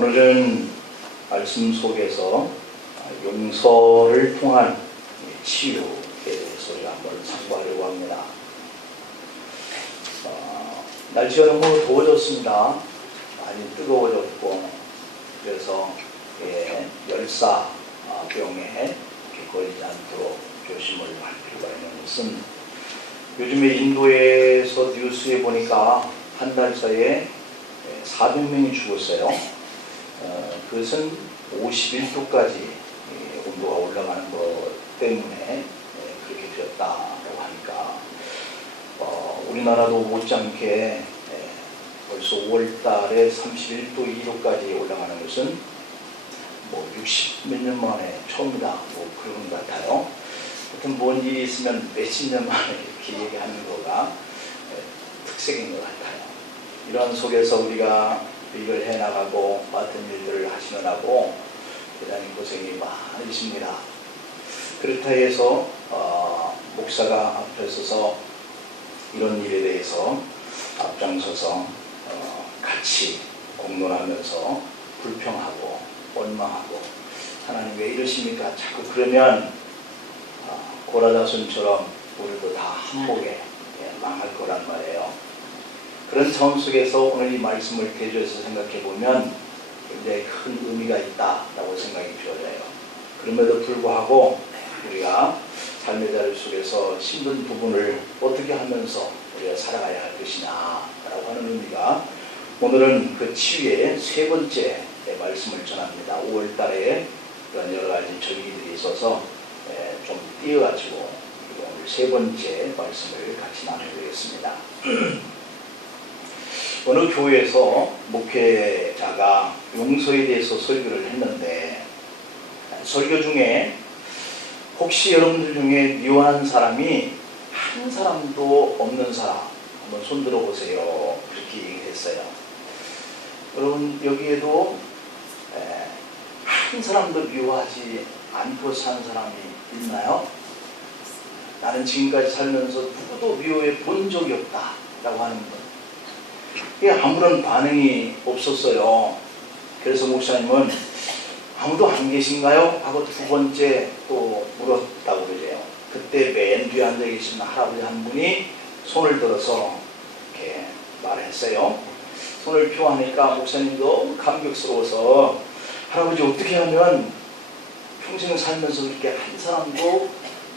오늘은 말씀 속에서 용서를 통한 치유에 대해서 우리가 한번 참고하려고 합니다. 날씨가 너무 더워졌습니다. 많이 뜨거워졌고, 그래서 열사병에 걸리지 않도록 조심을 할 필요가 있는 것은, 요즘에 인도에서 뉴스에 보니까 한 달 사이에 400명이 죽었어요. 그것은 51도까지 온도가 올라가는 것 때문에 그렇게 되었다고 하니까, 우리나라도 못지않게 벌써 5월 달에 31도, 2도까지 올라가는 것은 60 몇 년 만에 처음이다, 그런 것 같아요. 하여튼 뭔 일이 있으면 몇십 년 만에 이렇게 얘기하는 거가 특색인 것 같아요. 이런 속에서 우리가 일을 해나가고 맡은 일들을 하시느라고 대단히 고생이 많으십니다. 그렇다 해서 목사가 앞에 서서 이런 일에 대해서 앞장서서 같이 공론하면서 불평하고 원망하고, 하나님 왜 이러십니까? 자꾸 그러면 고라다손처럼 우리도 다 한목에 망할 거란 말이에요. 그런 차원 속에서 오늘 이 말씀을 대조해서 생각해 보면 굉장히 큰 의미가 있다라고 생각이 되어져요. 그럼에도 불구하고 우리가 삶의 자리 속에서 힘든 부분을 어떻게 하면서 우리가 살아가야 할 것이냐라고 하는 의미가, 오늘은 그 치유의 세 번째 말씀을 전합니다. 5월 달에 그런 여러 가지 절기들이 있어서 좀 띄어가지고 오늘 세 번째 말씀을 같이 나눠보겠습니다. 어느 교회에서 목회자가 용서에 대해서 설교를 했는데, 설교 중에 혹시 여러분들 중에 미워하는 사람이 한 사람도 없는 사람 한번 손 들어보세요, 그렇게 얘기했어요. 여러분, 여기에도 한 사람도 미워하지 않고 사는 사람이 있나요? 나는 지금까지 살면서 누구도 미워해 본 적이 없다 라고 하는 분, 이게 아무런 반응이 없었어요. 그래서 목사님은 아무도 안 계신가요? 하고 두 번째 또 물었다고 그래요. 그때 맨 뒤에 앉아 계신 할아버지 한 분이 손을 들어서 이렇게 말했어요. 손을 펴하니까 목사님 너무 감격스러워서, 할아버지 어떻게 하면 평생 살면서 이렇게 한 사람도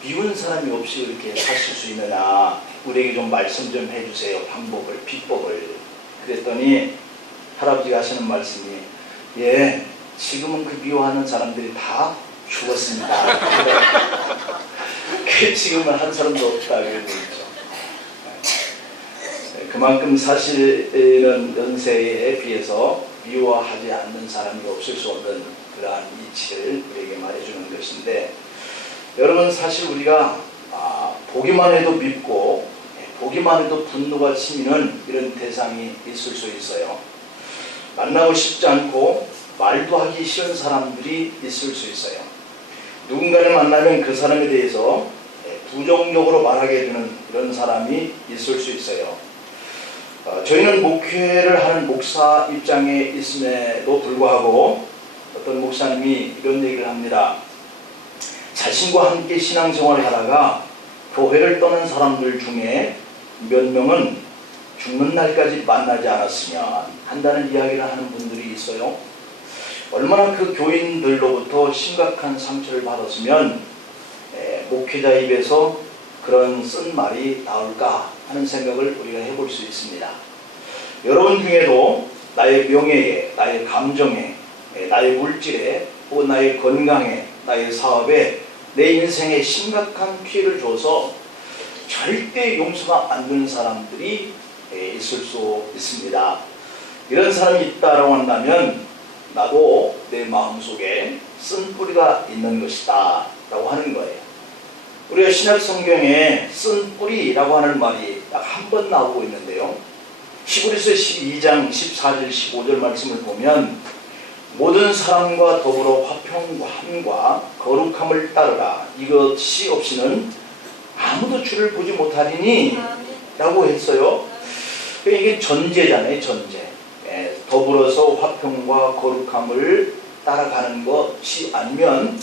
미운 사람이 없이 이렇게 사실 수 있느냐, 우리에게 좀 말씀 좀 해주세요. 방법을, 비법을. 그랬더니 할아버지가 하시는 말씀이, 지금은 그 미워하는 사람들이 다 죽었습니다. 지금은 한 사람도 없다 그러고 있죠. 그만큼 사실은 연세에 비해서 미워하지 않는 사람이 없을 수 없는 그러한 이치를 우리에게 말해주는 것인데, 여러분, 사실 우리가 보기만 해도 밉고 보기만 해도 분노가 치미는 이런 대상이 있을 수 있어요. 만나고 싶지 않고 말도 하기 싫은 사람들이 있을 수 있어요. 누군가를 만나면 그 사람에 대해서 부정적으로 말하게 되는 이런 사람이 있을 수 있어요. 저희는 목회를 하는 목사 입장에 있음에도 불구하고 어떤 목사님이 이런 얘기를 합니다. 자신과 함께 신앙생활을 하다가 교회를 떠난 사람들 중에 몇 명은 죽는 날까지 만나지 않았으면 한다는 이야기를 하는 분들이 있어요. 얼마나 그 교인들로부터 심각한 상처를 받았으면 목회자 입에서 그런 쓴 말이 나올까 하는 생각을 우리가 해볼 수 있습니다. 여러분 중에도 나의 명예에, 나의 감정에, 나의 물질에, 혹은 나의 건강에, 나의 사업에, 내 인생에 심각한 피해를 줘서 절대 용서가 안 되는 사람들이 있을 수 있습니다. 이런 사람이 있다라고 한다면 나도 내 마음속에 쓴 뿌리가 있는 것이다 라고 하는 거예요. 우리가 신약 성경에 쓴 뿌리라고 하는 말이 딱 한 번 나오고 있는데요. 히브리서 12장 14절 15절 말씀을 보면, 모든 사람과 더불어 화평함과 거룩함을 따르라. 이것이 없이는 아무도 주를 보지 못하리니 라고 했어요. 이게 전제잖아요. 전제. 더불어서 화평과 거룩함을 따라가는 것이 아니면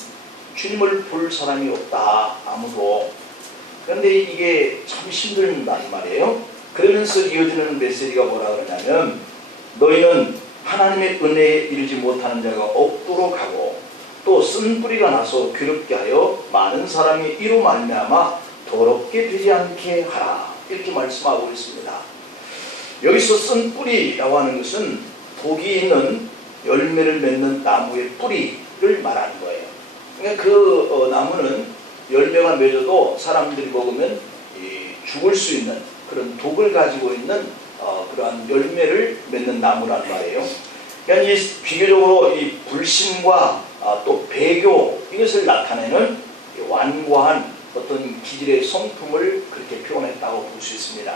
주님을 볼 사람이 없다, 아무도. 그런데 이게 참 힘들단 말이에요. 그러면서 이어지는 메시지가 뭐라 그러냐면, 너희는 하나님의 은혜에 이르지 못하는 자가 없도록 하고 또 쓴 뿌리가 나서 괴롭게 하여 많은 사람이 이로 말미암아 더럽게 되지 않게 하라, 이렇게 말씀하고 있습니다. 여기서 쓴 뿌리라고 하는 것은 독이 있는 열매를 맺는 나무의 뿌리를 말하는 거예요. 그러니까 그 나무는 열매가 맺어도 사람들이 먹으면 죽을 수 있는 그런 독을 가지고 있는 그러한 열매를 맺는 나무란 말이에요. 그러니까 이 비교적으로 이 불신과 또 배교, 이것을 나타내는 완고한 어떤 기질의 성품을 그렇게 표현했다고 볼 수 있습니다.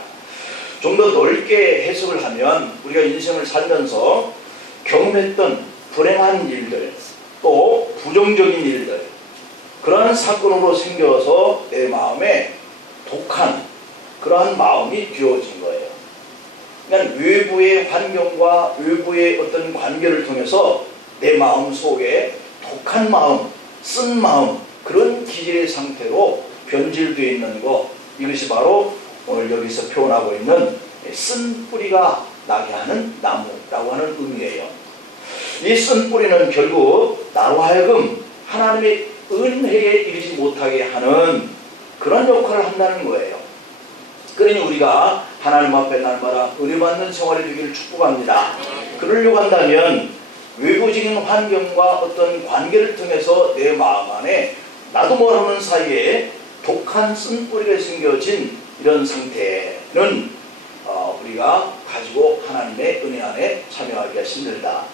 좀 더 넓게 해석을 하면, 우리가 인생을 살면서 경험했던 불행한 일들, 또 부정적인 일들, 그러한 사건으로 생겨서 내 마음에 독한 그러한 마음이 비워진 거예요. 그러니까 외부의 환경과 외부의 어떤 관계를 통해서 내 마음 속에 독한 마음, 쓴 마음, 그런 기질의 상태로 변질되어 있는 것, 이것이 바로 오늘 여기서 표현하고 있는 쓴 뿌리가 나게 하는 나무라고 하는 의미예요. 이 쓴 뿌리는 결국 나로 하여금 하나님의 은혜에 이르지 못하게 하는 그런 역할을 한다는 거예요. 그러니 우리가 하나님 앞에 날마다 은혜 받는 생활이 되기를 축복합니다. 그러려고 한다면 외부적인 환경과 어떤 관계를 통해서 내 마음 안에 나도 모르는 사이에 독한 쓴뿌리가 생겨진 이런 상태는 우리가 가지고 하나님의 은혜 안에 참여하기가 힘들다.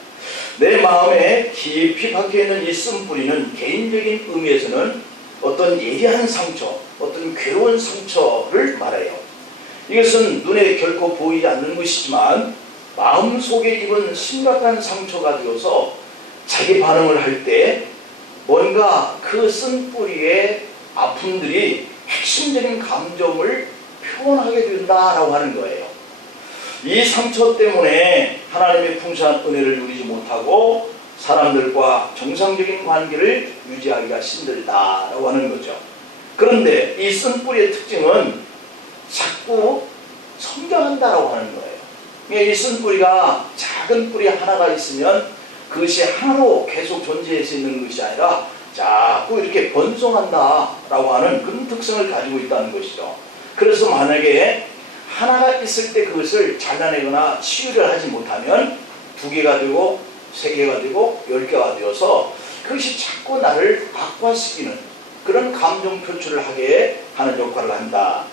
내 마음에 깊이 박혀있는 이 쓴뿌리는 개인적인 의미에서는 어떤 예리한 상처, 어떤 괴로운 상처를 말해요. 이것은 눈에 결코 보이지 않는 것이지만 마음속에 입은 심각한 상처가 되어서 자기 반응을 할 때 뭔가 그 쓴뿌리의 아픔들이 핵심적인 감정을 표현하게 된다라고 하는 거예요. 이 상처 때문에 하나님의 풍성한 은혜를 누리지 못하고 사람들과 정상적인 관계를 유지하기가 힘들다라고 하는 거죠. 그런데 이 쓴뿌리의 특징은 자꾸 성장한다라고 하는 거예요. 이 쓴뿌리가 작은 뿌리 하나가 있으면 그것이 하나로 계속 존재해서 있는 것이 아니라 자꾸 이렇게 번성한다라고 하는 그런 특성을 가지고 있다는 것이죠. 그래서 만약에 하나가 있을 때 그것을 잘라내거나 치유를 하지 못하면 2개가 되고 3개가 되고 10개가 되어서 그것이 자꾸 나를 악화시키는 그런 감정 표출을 하게 하는 역할을 한다.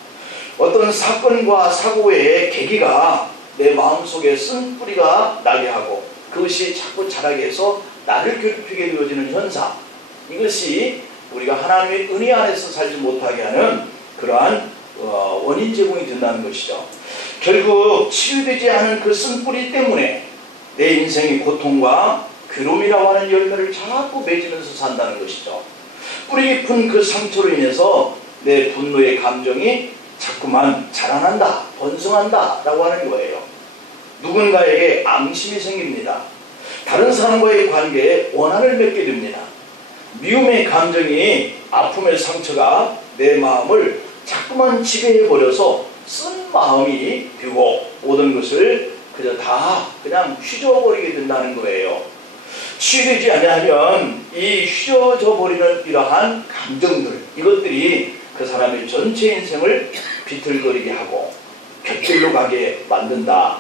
어떤 사건과 사고의 계기가 내 마음속에 쓴 뿌리가 나게 하고 그것이 자꾸 자라게 해서 나를 괴롭히게 되어지는 현상, 이것이 우리가 하나님의 은혜 안에서 살지 못하게 하는 그러한 원인 제공이 된다는 것이죠. 결국 치유되지 않은 그 쓴 뿌리 때문에 내 인생의 고통과 괴로움이라고 하는 열매를 자꾸 맺으면서 산다는 것이죠. 뿌리 깊은 그 상처로 인해서 내 분노의 감정이 자꾸만 자라난다, 번성한다 라고 하는 거예요. 누군가에게 앙심이 생깁니다. 다른 사람과의 관계에 원한을 맺게 됩니다. 미움의 감정이, 아픔의 상처가 내 마음을 자꾸만 지배해버려서 쓴 마음이 되고 모든 것을 그저 다 그냥 휘저어버리게 된다는 거예요. 치유되지 아니하면 이 휘저어져 버리는 이러한 감정들, 이것들이 그 사람의 전체 인생을 비틀거리게 하고 곁길로 가게 만든다.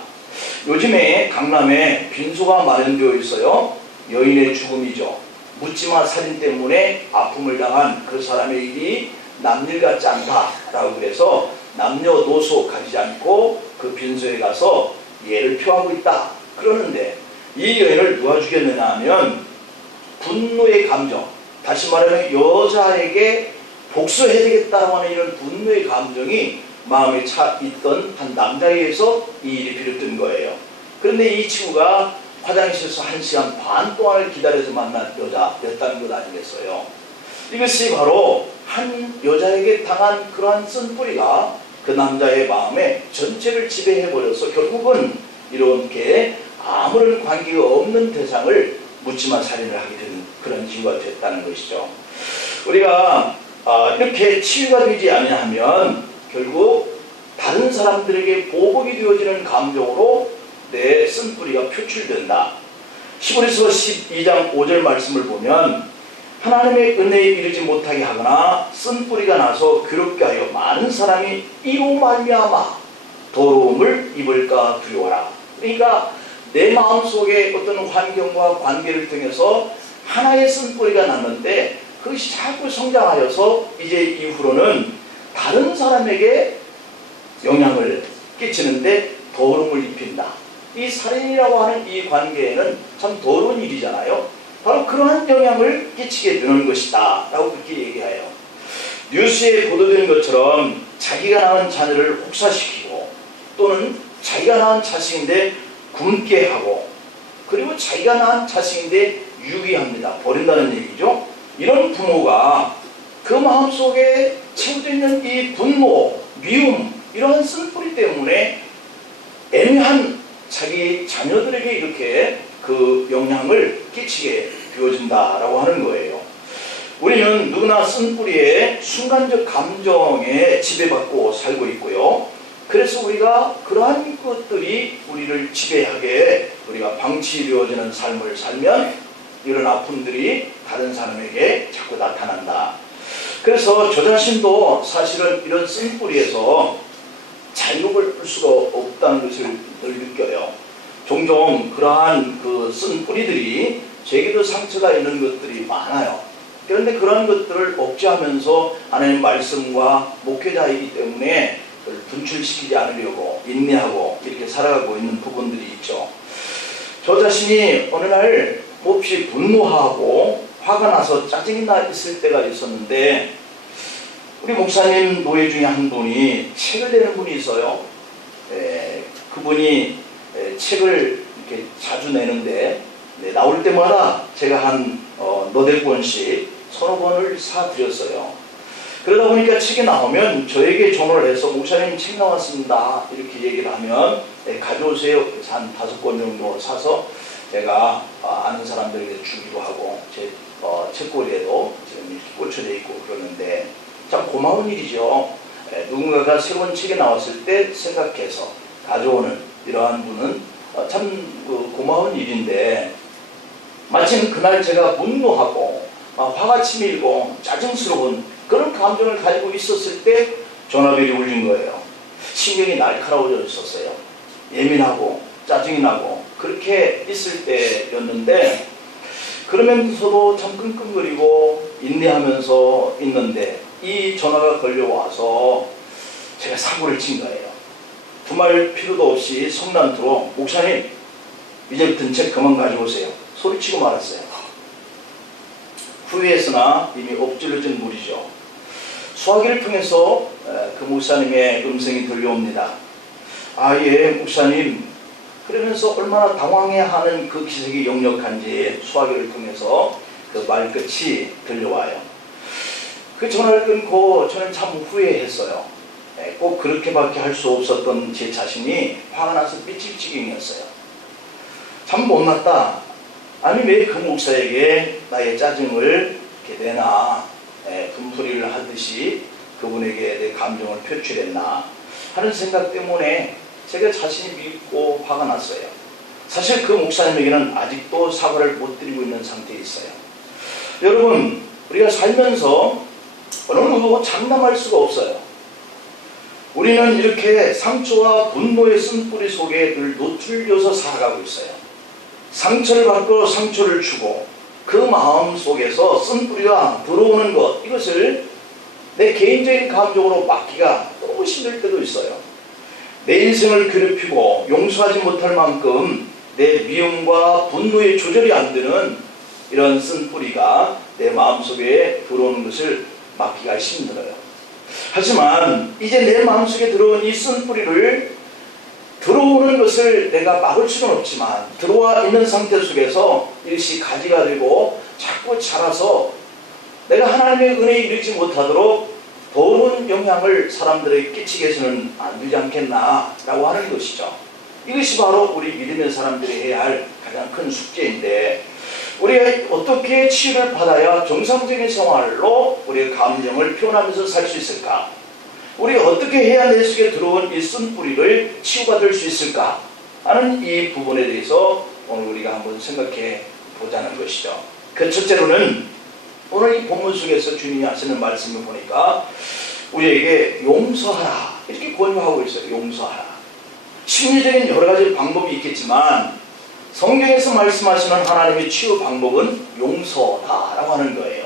요즘에 강남에 빈소가 마련되어 있어요. 여인의 죽음이죠. 묻지마 살인 때문에 아픔을 당한 그 사람의 일이 남일 같지 않다라고 그래서 남녀노소 가리지 않고 그 빈소에 가서 예를 표하고 있다. 그러는데 이 여인을 누가 죽였느냐 하면 분노의 감정, 다시 말하면 여자에게 복수해야 되겠다라고 하는 이런 분노의 감정이 마음에 차 있던 한 남자에 의해서 이 일이 비롯된 거예요. 그런데 이 친구가 화장실에서 1시간 반 동안을 기다려서 만난 여자였다는 것 아니겠어요? 이것이 바로 한 여자에게 당한 그러한 쓴뿌리가 그 남자의 마음에 전체를 지배해버려서 결국은 이렇게 아무런 관계가 없는 대상을 묻지마 살인을 하게 되는 그런 이유가 됐다는 것이죠. 우리가 이렇게 치유가 되지 아니하면 결국 다른 사람들에게 보복이 되어지는 감정으로 내 쓴뿌리가 표출된다. 히브리서 12장 5절 말씀을 보면 하나님의 은혜에 이르지 못하게 하거나 쓴뿌리가 나서 괴롭게 하여 많은 사람이 이로 말미암아 더러움을 입을까 두려워라. 그러니까 내 마음속에 어떤 환경과 관계를 통해서 하나의 쓴뿌리가 났는데 그것이 자꾸 성장하여서 이제 이후로는 다른 사람에게 영향을 끼치는데 더러움을 입힌다. 이 살인이라고 하는 이 관계에는 참 더러운 일이잖아요. 바로 그러한 영향을 끼치게 되는 것이다 라고 그렇게 얘기해요. 뉴스에 보도된 것처럼 자기가 낳은 자녀를 혹사시키고 또는 자기가 낳은 자식인데 굶게 하고 그리고 자기가 낳은 자식인데 유기합니다. 버린다는 얘기죠. 이런 부모가 그 마음속에 채워져 있는 이 분노, 미움 이러한 쓴뿌리 때문에 애매한 자기 자녀들에게 이렇게 그 영향을 끼치게 되어진다라고 하는 거예요. 우리는 누구나 쓴뿌리의 순간적 감정에 지배받고 살고 있고요. 그래서 우리가 그러한 것들이 우리를 지배하게 우리가 방치되어지는 삶을 살면 이런 아픔들이 다른 사람에게 자꾸 나타난다. 그래서 저 자신도 사실은 이런 쓴뿌리에서 자유를 볼 수가 없다는 것을 늘 느껴요. 종종 그러한 그 쓴뿌리들이 제게도 상처가 있는 것들이 많아요. 그런데 그런 것들을 억제하면서 하나님 말씀과 목회자이기 때문에 그걸 분출시키지 않으려고 인내하고 이렇게 살아가고 있는 부분들이 있죠. 저 자신이 어느 날 몹시 분노하고 화가 나서 짜증이 나 있을 때가 있었는데 우리 목사님 노예 중에 한 분이 책을 내는 분이 있어요. 그분이 책을 이렇게 자주 내는데 나올 때마다 제가 한 너댓 권씩 서너 권을 사드렸어요. 그러다 보니까 책이 나오면 저에게 전화를 해서 목사님 책 나왔습니다 이렇게 얘기를 하면 가져오세요. 그래서 한 5권 정도 사서 제가 아는 사람들에게 주기도 하고 제 책꽂이에도 지금 이렇게 꽂혀져 있고 그러는데 참 고마운 일이죠. 누군가가 새로운 책이 나왔을 때 생각해서 가져오는 이러한 분은 참 고마운 일인데 마침 그날 제가 분노하고 화가 치밀고 짜증스러운 그런 감정을 가지고 있었을 때 전화벨이 울린 거예요. 신경이 날카로워져 있었어요. 예민하고 짜증이 나고 그렇게 있을 때였는데 그러면서도 참 끙끙거리고 인내하면서 있는데 이 전화가 걸려와서 제가 사고를 친 거예요. 두말 필요도 없이 성난투로 목사님 이제부터는 책 그만 가져오세요. 소리치고 말았어요. 후회했으나 이미 엎질러진 물이죠. 수화기를 통해서 그 목사님의 음성이 들려옵니다. 예 목사님. 그러면서 얼마나 당황해하는 그 기색이 역력한지 수화기를 통해서 그 말끝이 들려와요. 그 전화를 끊고 저는 참 후회했어요. 꼭 그렇게밖에 할 수 없었던 제 자신이 화가 나서 삐칠 지경이었어요. 참 못났다. 아니 왜 그 목사에게 나의 짜증을 이렇게 내나 분풀이를 하듯이 그분에게 내 감정을 표출했나 하는 생각 때문에 제가 자신이 밉고 화가 났어요. 사실 그 목사님에게는 아직도 사과를 못 드리고 있는 상태에 있어요. 여러분 우리가 살면서 어느 누구하고 장담할 수가 없어요. 우리는 이렇게 상처와 분노의 쓴뿌리 속에 늘 노출되어서 살아가고 있어요. 상처를 받고 상처를 주고 그 마음 속에서 쓴뿌리가 들어오는 것 이것을 내 개인적인 감정으로 막기가 너무 힘들 때도 있어요. 내 인생을 괴롭히고 용서하지 못할 만큼 내 미움과 분노의 조절이 안 되는 이런 쓴뿌리가 내 마음속에 들어오는 것을 막기가 힘들어요. 하지만 이제 내 마음속에 들어온 이 쓴뿌리를 들어오는 것을 내가 막을 수는 없지만 들어와 있는 상태 속에서 이것이 가지가 되고 자꾸 자라서 내가 하나님의 은혜에 이르지 못하도록 더러운 영향을 사람들에게 끼치게 해서는 안 되지 않겠나 라고 하는 것이죠. 이것이 바로 우리 믿음의 사람들이 해야 할 가장 큰 숙제인데, 우리가 어떻게 치유를 받아야 정상적인 생활로 우리의 감정을 표현하면서 살 수 있을까? 우리가 어떻게 해야 내 속에 들어온 이 쓴뿌리를 치유받을 수 있을까? 하는 이 부분에 대해서 오늘 우리가 한번 생각해 보자는 것이죠. 그 첫째로는 오늘 이 본문 속에서 주님이 하시는 말씀을 보니까 우리에게 용서하라 이렇게 권유하고 있어요. 용서하라. 심리적인 여러 가지 방법이 있겠지만 성경에서 말씀하시는 하나님의 치유 방법은 용서다라고 하는 거예요.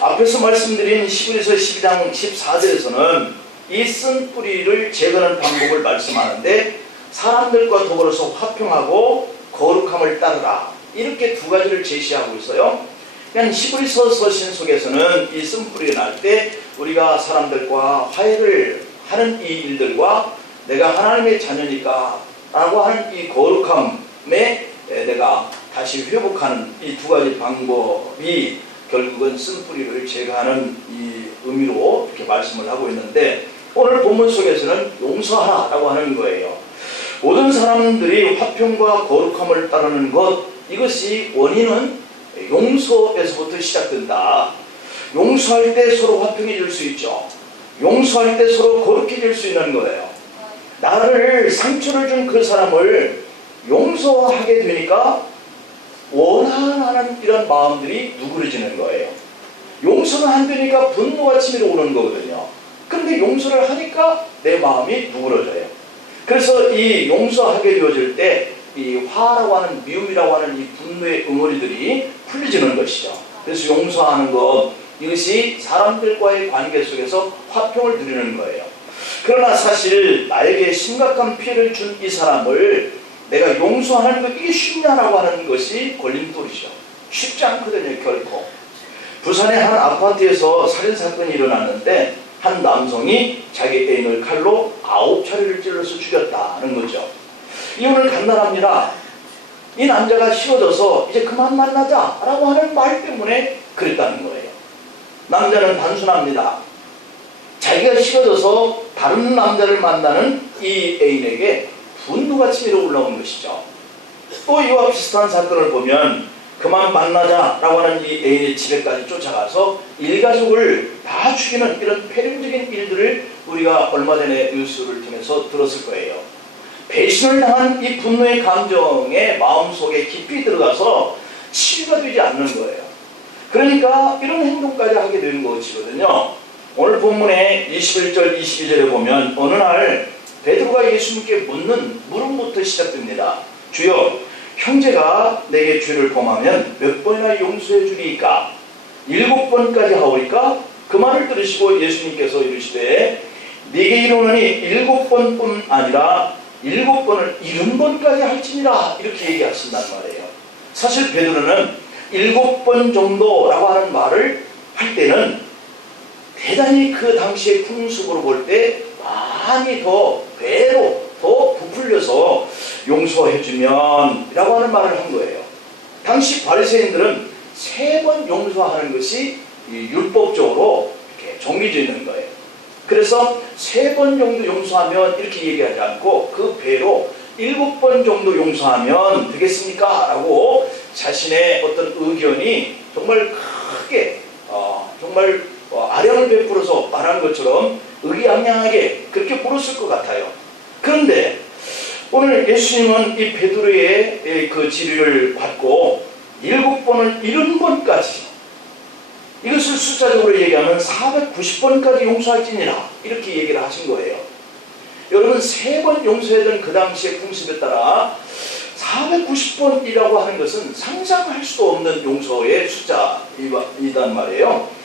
앞에서 말씀드린 히브리서 12장 14절에서는 이 쓴 뿌리를 제거하는 방법을 말씀하는데, 사람들과 더불어서 화평하고 거룩함을 따르라 이렇게 두 가지를 제시하고 있어요. 그냥 히브리서 서신 속에서는 이 쓴 뿌리가 날 때 우리가 사람들과 화해를 하는 이 일들과 내가 하나님의 자녀니까 라고 하는 이 거룩함에 내가 다시 회복하는 이 두 가지 방법이 결국은 쓴뿌리를 제거하는 이 의미로 이렇게 말씀을 하고 있는데, 오늘 본문 속에서는 용서하라고 하는 거예요. 모든 사람들이 화평과 거룩함을 따르는 것, 이것이 원인은 용서에서부터 시작된다. 용서할 때 서로 화평해질 수 있죠. 용서할 때 서로 거룩해질 수 있는 거예요. 나를 상처를 준 그 사람을 용서하게 되니까 원한하는 이런 마음들이 누그러지는 거예요. 용서가 안 되니까 분노가 치밀어 오는 거거든요. 그런데 용서를 하니까 내 마음이 누그러져요. 그래서 이 용서하게 되어질 때 이 화라고 하는, 미움이라고 하는 이 분노의 응어리들이 풀려지는 것이죠. 그래서 용서하는 것, 이것이 사람들과의 관계 속에서 화평을 누리는 거예요. 그러나 사실 나에게 심각한 피해를 준 이 사람을 내가 용서하는 것, 이게 쉽냐라고 하는 것이 걸림돌이죠. 쉽지 않거든요, 결코. 부산의 한 아파트에서 살인사건이 일어났는데 한 남성이 자기 애인을 칼로 9차례를 찔러서 죽였다는 거죠. 이유는 간단합니다. 이 남자가 싫어져서 이제 그만 만나자 라고 하는 말 때문에 그랬다는 거예요. 남자는 단순합니다. 자기가 싫어져서 다른 남자를 만나는 이 애인에게 분노가 치밀어 올라온 것이죠. 또 이와 비슷한 사건을 보면 그만 만나자라고 하는 이 애인의 집에까지 쫓아가서 일가족을 다 죽이는 이런 폐륜적인 일들을 우리가 얼마 전에 뉴스를 통해서 들었을 거예요. 배신을 당한 이 분노의 감정에 마음속에 깊이 들어가서 치유가 되지 않는 거예요. 그러니까 이런 행동까지 하게 되는 것이거든요. 오늘 본문의 21절 22절에 보면 어느 날 베드로가 예수님께 묻는 물음부터 시작됩니다. 주여, 형제가 내게 죄를 범하면 몇 번이나 용서해 주리이까? 7번까지 하오리까? 그 말을 들으시고 예수님께서 이르시되 네게 이르노니 7번뿐 아니라 7번을 70번까지 할지니라, 이렇게 얘기하신단 말이에요. 사실 베드로는 7번 정도라고 하는 말을 할 때는 대단히 그 당시의 풍습으로 볼 때 많이 더 배로 더 부풀려서 용서해주면 이라고 하는 말을 한 거예요. 당시 바리새인들은 3번 용서하는 것이 율법적으로 이렇게 정해져 있는 거예요. 그래서 3번 정도 용서하면 이렇게 얘기하지 않고 그 배로 7번 정도 용서하면 되겠습니까? 라고 자신의 어떤 의견이 정말 크게 정말 아량을 베풀어서 말한 것처럼 의기양양하게 그렇게 물었을 것 같아요. 그런데 오늘 예수님은 이 베드로의 그 지리를 받고 7번을 70번까지, 이것을 숫자적으로 얘기하면 490번까지 용서할지니라, 이렇게 얘기를 하신 거예요. 여러분, 3번 용서했던 그 당시의 풍습에 따라 490번이라고 하는 것은 상상할 수도 없는 용서의 숫자이단 말이에요.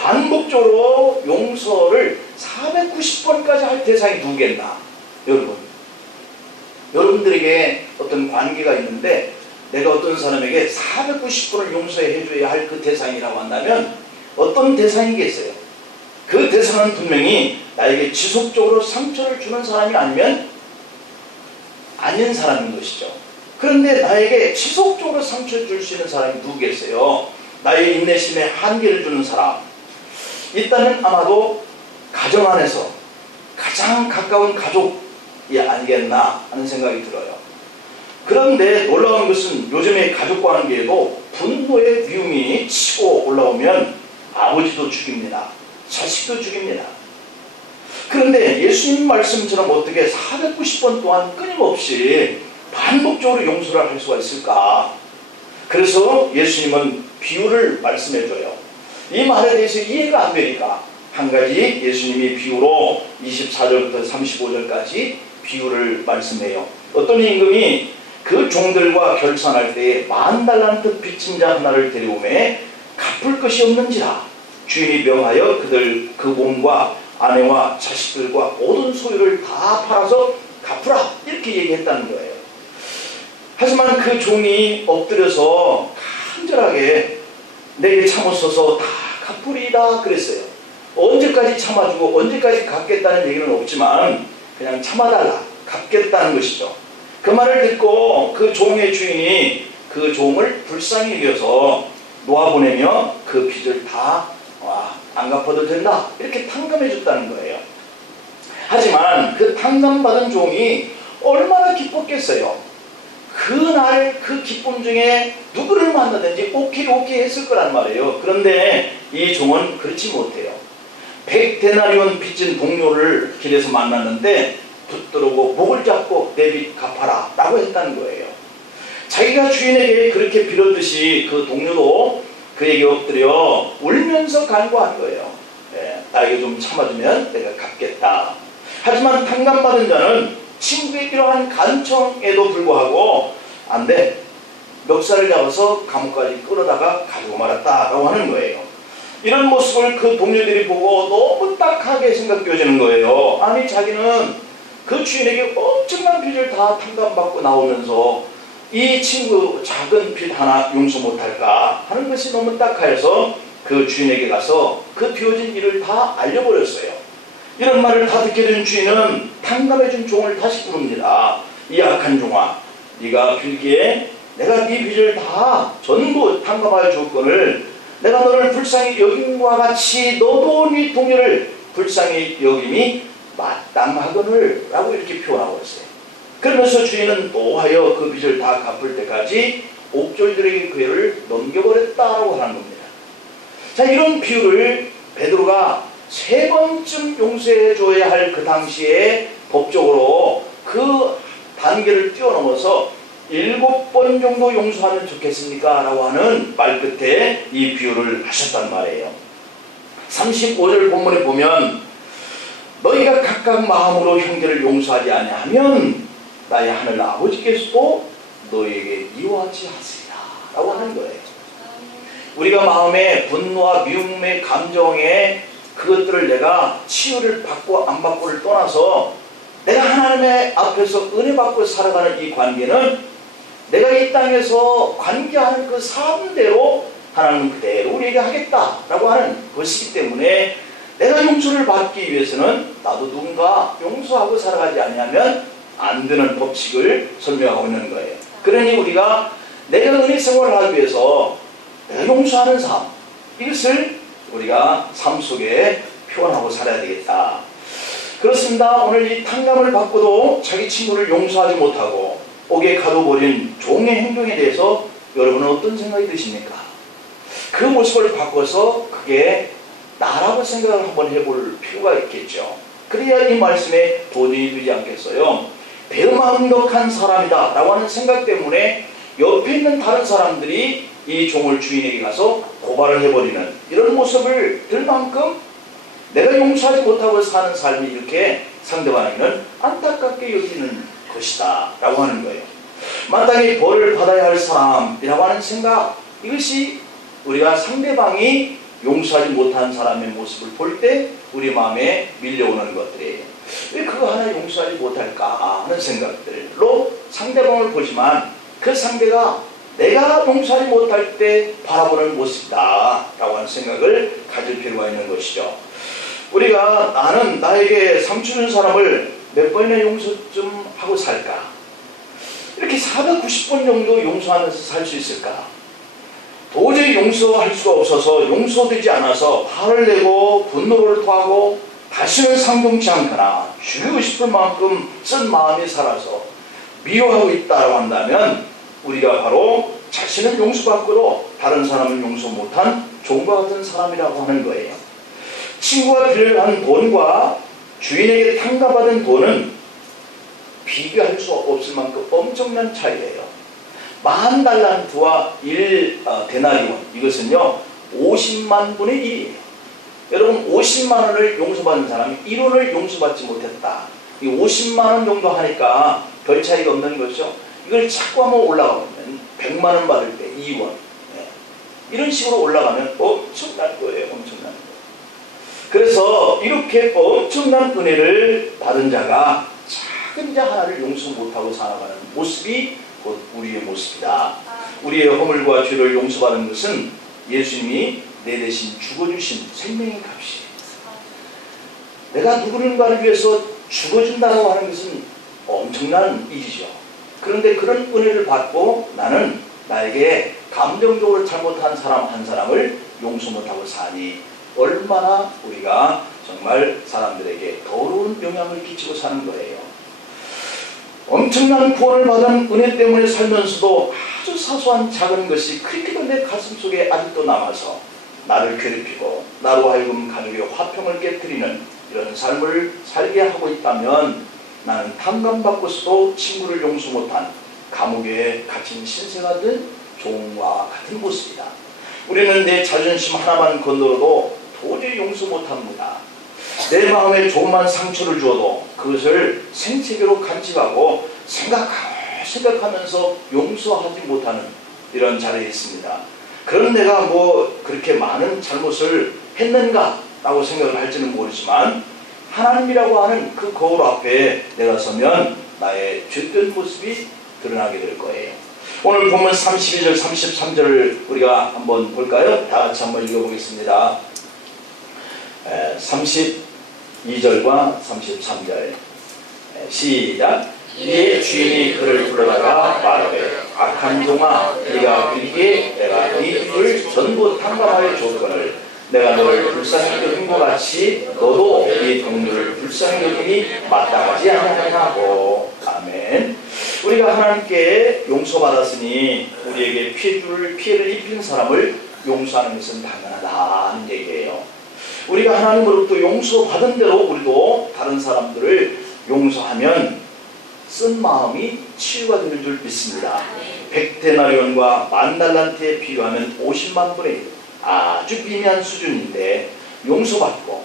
반복적으로 용서를 490번까지 할 대상이 누구겠나? 여러분들에게 어떤 관계가 있는데 내가 어떤 사람에게 490번을 용서해 줘야 할 그 대상이라고 한다면 어떤 대상이겠어요? 그 대상은 분명히 나에게 지속적으로 상처를 주는 사람이 아니면 아닌 사람인 것이죠. 그런데 나에게 지속적으로 상처를 줄 수 있는 사람이 누구겠어요? 나의 인내심에 한계를 주는 사람. 있다면 아마도 가정 안에서 가장 가까운 가족, 아니겠나 하는 생각이 들어요. 그런데 놀라운 것은 요즘의 가족 관계에도 분노의 미움이 치고 올라오면 아버지도 죽입니다. 자식도 죽입니다. 그런데 예수님 말씀처럼 어떻게 490번 동안 끊임없이 반복적으로 용서를 할 수가 있을까? 그래서 예수님은 비유를 말씀해줘요. 이 말에 대해서 이해가 안 되니까 한 가지 예수님이 비유로 24절부터 35절까지 비유를 말씀해요. 어떤 임금이 그 종들과 결산할 때에 10,000달란트 빚진 자 하나를 데려오매 갚을 것이 없는지라 주인이 명하여 그 몸과 아내와 자식들과 모든 소유를 다 팔아서 갚으라 이렇게 얘기했다는 거예요. 하지만 그 종이 엎드려서 간절하게 내게 참으소서 다 갚으리이다 그랬어요. 언제까지 참아주고 언제까지 갚겠다는 얘기는 없지만 그냥 참아달라, 갚겠다는 것이죠. 그 말을 듣고 그 종의 주인이 그 종을 불쌍히 여겨서 놓아보내며 그 빚을 다 안 갚아도 된다 이렇게 탕감해 줬다는 거예요. 하지만 그 탕감받은 종이 얼마나 기뻤겠어요. 그날 그 기쁨 중에 누구를 만나든지 오케이 했을 거란 말이에요. 그런데 이 종은 그렇지 못해요. 100데나리온 빚진 동료를 길에서 만났는데 붙들고 목을 잡고 내 빚 갚아라 라고 했다는 거예요. 자기가 주인에게 그렇게 빌었듯이 그 동료도 그에게 엎드려 울면서 간구한 거예요. 나에게 좀 참아주면 내가 갚겠다. 하지만 탕감받은 자는 친구의 이러한 간청에도 불구하고 안 돼, 멱살을 잡아서 감옥까지 끌어다가 가지고 말았다라고 하는 거예요. 이런 모습을 그 동료들이 보고 너무 딱하게 생각되어지는 거예요. 아니 자기는 그 주인에게 엄청난 빚을 다 탕감받고 나오면서 이 친구 작은 빚 하나 용서 못할까 하는 것이 너무 딱하여서 그 주인에게 가서 그 비워진 일을 다 알려버렸어요. 이런 말을 다 듣게 된 주인은 탕감해준 종을 다시 부릅니다. 이 악한 종아, 네가 빌기에 내가 네 빚을 다 전부 탕감하여 줬거늘 내가 너를 불쌍히 여김과 같이 너도 네 동료를 불쌍히 여김이 마땅하거늘 라고 이렇게 표현하고 있어요. 그러면서 주인은 노하여 그 빚을 다 갚을 때까지 옥졸들에게 그 애를 넘겨버렸다라고 하는 겁니다. 자, 이런 비유를 베드로가 3번쯤 용서해줘야 할 그 당시에 법적으로 그 단계를 뛰어넘어서 7번 정도 용서하면 좋겠습니까? 라고 하는 말 끝에 이 비유를 하셨단 말이에요. 35절 본문에 보면 너희가 각각 마음으로 형제를 용서하지 아니하면 나의 하늘 아버지께서도 너희에게 이와 같이 하시리라 라고 하는 거예요. 우리가 마음에 분노와 미움의 감정에 그것들을 내가 치유를 받고 안 받고를 떠나서 내가 하나님의 앞에서 은혜 받고 살아가는 이 관계는 내가 이 땅에서 관계하는 그 삶대로 하나님 그대로 우리에게 하겠다라고 하는 것이기 때문에 내가 용서를 받기 위해서는 나도 누군가 용서하고 살아가지 아니하면 안 되는 법칙을 설명하고 있는 거예요. 그러니 우리가 내가 은혜 생활을 하기 위해서 내가 용서하는 삶, 이것을 우리가 삶 속에 표현하고 살아야 되겠다. 그렇습니다. 오늘 이 탕감을 받고도 자기 친구를 용서하지 못하고 옥에 가둬버린 종의 행동에 대해서 여러분은 어떤 생각이 드십니까? 그 모습을 바꿔서 그게 나라고 생각을 한번 해볼 필요가 있겠죠. 그래야 이 말씀에 도전이 되지 않겠어요. 배은망덕한 사람이다 라고 하는 생각 때문에 옆에 있는 다른 사람들이 이 종을 주인에게 가서 고발을 해버리는 이런 모습을 들 만큼 내가 용서하지 못하고 사는 삶이 이렇게 상대방에게는 안타깝게 여기는 것이다 라고 하는 거예요. 마땅히 벌을 받아야 할 사람이라고 하는 생각, 이것이 우리가 상대방이 용서하지 못한 사람의 모습을 볼 때 우리 마음에 밀려오는 것들이에요. 왜 그거 하나 용서하지 못할까 하는 생각들로 상대방을 보지만 그 상대가 내가 용서하지 못할 때 바라보는 모습이다 라고 하는 생각을 가질 필요가 있는 것이죠. 우리가 나는 나에게 상처 준 사람을 몇 번이나 용서 좀 하고 살까? 이렇게 490번 정도 용서하면서 살 수 있을까? 도저히 용서할 수가 없어서 용서되지 않아서 화를 내고 분노를 토하고 다시는 상종치 않거나 죽이고 싶을 만큼 쓴 마음이 살아서 미워하고 있다고 한다면 우리가 바로 자신을 용서받고도 다른 사람을 용서 못한 종과 같은 사람이라고 하는 거예요. 친구가 빌려간 돈과 주인에게 탕감받은 돈은 비교할 수 없을 만큼 엄청난 차이예요. 10,000달란트와 1데나리온, 이것은요 50만 분의 1이에요. 여러분 50만 원을 용서받는 사람이 1원을 용서받지 못했다. 이 50만 원 정도 하니까 별 차이가 없는 거죠. 이걸 자꾸 한번 올라가면 100만 원 받을 때 2원, 이런 식으로 올라가면 엄청난 거예요. 엄청난 거. 그래서 이렇게 엄청난 은혜를 받은 자가 작은 자 하나를 용서 못하고 살아가는 모습이 곧 우리의 모습이다. 우리의 허물과 죄를 용서받는 것은 예수님이 내 대신 죽어주신 생명의 값이에요. 내가 누구인가를 위해서 죽어준다고 하는 것은 엄청난 일이죠. 그런데 그런 은혜를 받고 나는 나에게 감정적으로 잘못한 사람 한 사람을 용서 못하고 사니 얼마나 우리가 정말 사람들에게 더러운 영향을 끼치고 사는 거예요. 엄청난 구원을 받은 은혜 때문에 살면서도 아주 사소한 작은 것이 그렇게도 내 가슴 속에 아직도 남아서 나를 괴롭히고 나로 하여금 가족의 화평을 깨뜨리는 이런 삶을 살게 하고 있다면 나는 탕감받고서도 친구를 용서 못한 감옥에 갇힌 신세가 된 종과 같은 모습이다. 우리는 내 자존심 하나만 건드려도 도저히 용서 못합니다. 내 마음에 조그만 상처를 주어도 그것을 생채계로 간직하고 생각하면서 용서하지 못하는 이런 자리에 있습니다. 그런 내가 뭐 그렇게 많은 잘못을 했는가 라고 생각을 할지는 모르지만 하나님이라고 하는 그 거울 앞에 내가 서면 나의 죄된 모습이 드러나게 될 거예요. 오늘 본문 32절 33절을 우리가 한번 볼까요? 다 같이 한번 읽어보겠습니다. 32절과 33절 시작. 이에 주인이 그를 불러다가 말하되 악한 종아, 네가 그리기에 내가 네 빚을 전부 탕감하여 줬거늘 내가 너를 불쌍히 여긴 것 같이 너도 네 동료를 불쌍히 여김이 마땅하지 아니하냐고. 아멘. 우리가 하나님께 용서받았으니 우리에게 피해를 입힌 사람을 용서하는 것은 당연하다는 얘기예요. 우리가 하나님으로부터 용서받은 대로 우리도 다른 사람들을 용서하면 쓴 마음이 치유가 되는 줄 믿습니다. 100데나리온과 10,000달란트에 비교하면 50만 분의 1, 아주 미미한 수준인데 용서받고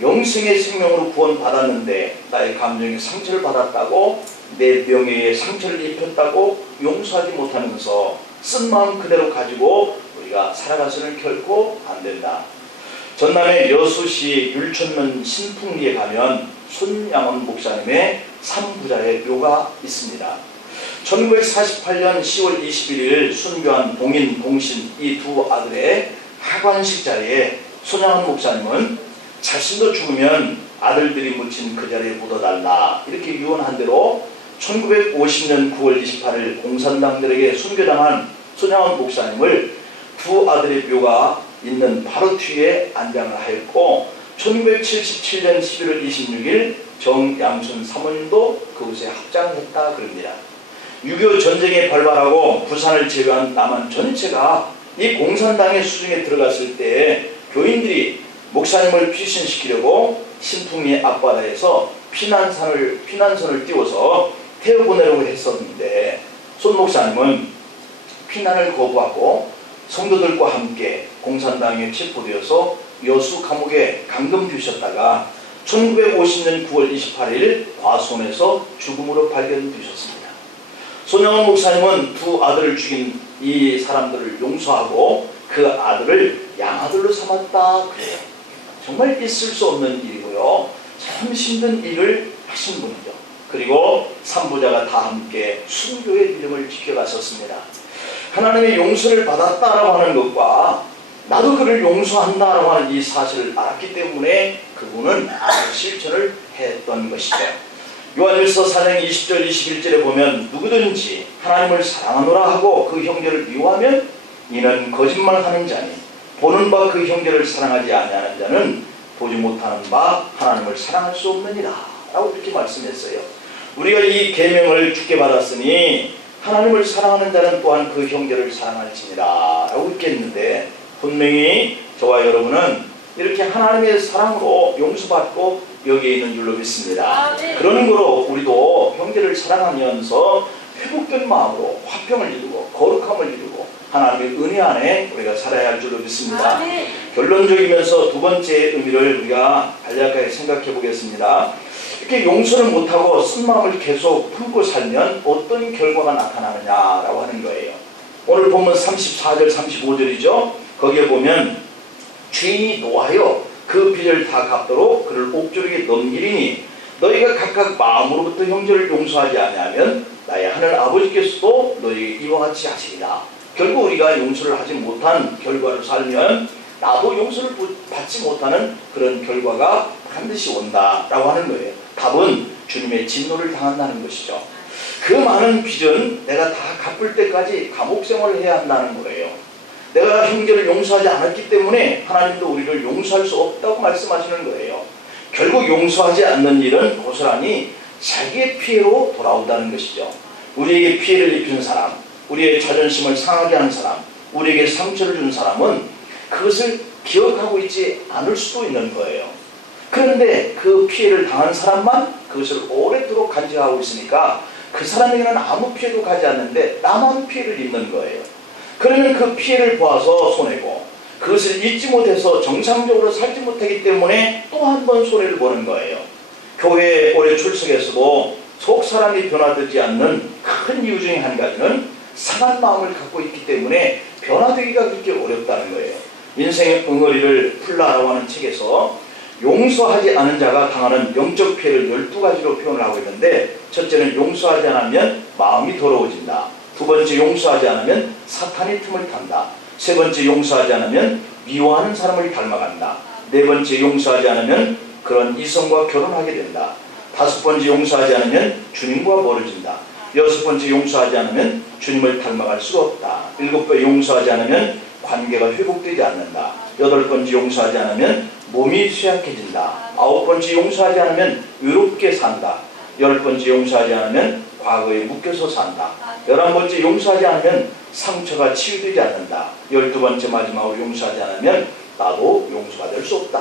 영생의 생명으로 구원받았는데 나의 감정에 상처를 받았다고 내 명예에 상처를 입혔다고 용서하지 못하면서 쓴 마음 그대로 가지고 우리가 살아가서는 결코 안 된다. 전남의 여수시 율촌면 신풍리에 가면 손양원 목사님의 삼부자의 묘가 있습니다. 1948년 10월 21일 순교한 동인, 동신 이 두 아들의 하관식 자리에 손양원 목사님은 자신도 죽으면 아들들이 묻힌 그 자리에 묻어달라 이렇게 유언한 대로 1950년 9월 28일 공산당들에게 순교당한 손양원 목사님을 두 아들의 묘가 있는 바로 뒤에 안장을 하였고 1977년 11월 26일 정양순 사모님도 그곳에 합장했다 그럽니다. 6.25 전쟁에 발발하고 부산을 제외한 남한 전체가 이 공산당의 수중에 들어갔을 때 교인들이 목사님을 피신시키려고 신풍리 앞바다에서 피난선을 띄워서 태워보내려고 했었는데 손 목사님은 피난을 거부하고 성도들과 함께 공산당에 체포되어서 여수 감옥에 감금되셨다가 1950년 9월 28일 과수원에서 죽음으로 발견되셨습니다. 손양원 목사님은 두 아들을 죽인 이 사람들을 용서하고 그 아들을 양아들로 삼았다 그래요. 정말 있을 수 없는 일이고요. 참 힘든 일을 하신 분이죠. 그리고 삼부자가 다 함께 순교의 믿음을 지켜갔었습니다. 하나님의 용서를 받았다라고 하는 것과 나도 그를 용서한다라고 하는 이 사실을 알았기 때문에 그분은 실천을 했던 것이죠. 요한일서 4장 20절 21절에 보면 누구든지 하나님을 사랑하노라 하고 그 형제를 미워하면 이는 거짓말하는 자니 보는 바 그 형제를 사랑하지 아니하는 자는 보지 못하는 바 하나님을 사랑할 수 없느니라 라고 이렇게 말씀했어요. 우리가 이 계명을 주께 받았으니 하나님을 사랑하는 자는 또한 그 형제를 사랑할지니라 라고 이렇게 했는데, 분명히 저와 여러분은 이렇게 하나님의 사랑으로 용서받고 여기에 있는 줄로 믿습니다. 그러는 거로 우리도 형제를 사랑하면서 회복된 마음으로 화평을 이루고 거룩함을 이루고 하나님의 은혜 안에 우리가 살아야 할 줄로 믿습니다. 결론적이면서 두 번째 의미를 우리가 간략하게 생각해 보겠습니다. 이렇게 용서를 못하고 쓴 마음을 계속 품고 살면 어떤 결과가 나타나느냐라고 하는 거예요. 오늘 보면 34절 35절이죠. 거기에 보면 죄인이 노하여 그 빚을 다 갚도록 그를 옥졸에게 넘기리니 너희가 각각 마음으로부터 형제를 용서하지 아니하면 나의 하늘 아버지께서도 너희에게 이와 같이 하시리라. 결국 우리가 용서를 하지 못한 결과를 살면 나도 용서를 받지 못하는 그런 결과가 반드시 온다라고 하는 거예요. 답은 주님의 진노를 당한다는 것이죠. 그 많은 빚은 내가 다 갚을 때까지 감옥 생활을 해야 한다는 거예요. 내가 형제를 용서하지 않았기 때문에 하나님도 우리를 용서할 수 없다고 말씀하시는 거예요. 결국 용서하지 않는 일은 고스란히 자기의 피해로 돌아온다는 것이죠. 우리에게 피해를 입힌 사람, 우리의 자존심을 상하게 하는 사람, 우리에게 상처를 준 사람은 그것을 기억하고 있지 않을 수도 있는 거예요. 그런데 그 피해를 당한 사람만 그것을 오랫도록 간직하고 있으니까 그 사람에게는 아무 피해도 가지 않는데 나만 피해를 입는 거예요. 그러면 그 피해를 보아서 손해고 그것을 잊지 못해서 정상적으로 살지 못하기 때문에 또 한 번 손해를 보는 거예요. 교회에 오래 출석해서도 속 사람이 변화되지 않는 큰 이유 중에 한 가지는 상한 마음을 갖고 있기 때문에 변화되기가 그렇게 어렵다는 거예요. 인생의 엉어리를 풀라라고 하는 책에서 용서하지 않은 자가 당하는 영적 피해를 12가지로 표현을 하고 있는데, 첫째는 용서하지 않으면 마음이 더러워진다. 두 번째, 용서하지 않으면 사탄의 틈을 탄다. 세 번째, 용서하지 않으면 미워하는 사람을 닮아간다. 네 번째, 용서하지 않으면 그런 이성과 결혼하게 된다. 다섯 번째, 용서하지 않으면 주님과 멀어진다. 여섯 번째, 용서하지 않으면 주님을 닮아갈 수가 없다. 일곱 번째, 용서하지 않으면 관계가 회복되지 않는다. 여덟 번째, 용서하지 않으면 몸이 쇠약해진다. 아홉 번째, 용서하지 않으면 외롭게 산다. 열 번째, 용서하지 않으면 과거에 묶여서 산다. 11번째, 용서하지 않으면 상처가 치유되지 않는다. 12번째, 마지막으로 용서하지 않으면 나도 용서가 될 수 없다.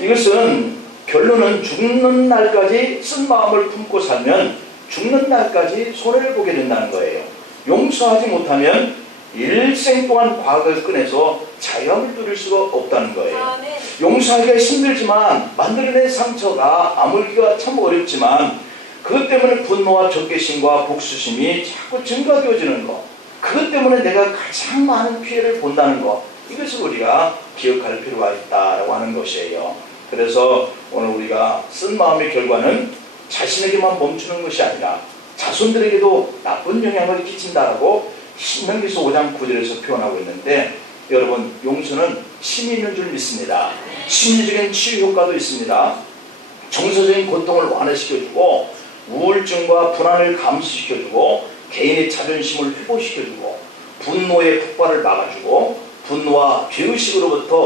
이것은 결론은 죽는 날까지 쓴 마음을 품고 살면 죽는 날까지 손해를 보게 된다는 거예요. 용서하지 못하면 일생 동안 과거를 꺼내서 자유함을 누릴 수가 없다는 거예요. 용서하기가 힘들지만 만들어낸 상처가 아물기가 참 어렵지만 그것 때문에 분노와 적개심과 복수심이 자꾸 증가되어지는 것, 그것 때문에 내가 가장 많은 피해를 본다는 것, 이것을 우리가 기억할 필요가 있다고 하는 것이에요. 그래서 오늘 우리가 쓴 마음의 결과는 자신에게만 멈추는 것이 아니라 자손들에게도 나쁜 영향을 끼친다라고 신명기서 5장 9절에서 표현하고 있는데, 여러분, 용서는 힘이 있는 줄 믿습니다. 심리적인 치유 효과도 있습니다. 정서적인 고통을 완화시켜주고 우울증과 불안을 감소시켜주고 개인의 자존심을 회복시켜주고 분노의 폭발을 막아주고 분노와 죄의식으로부터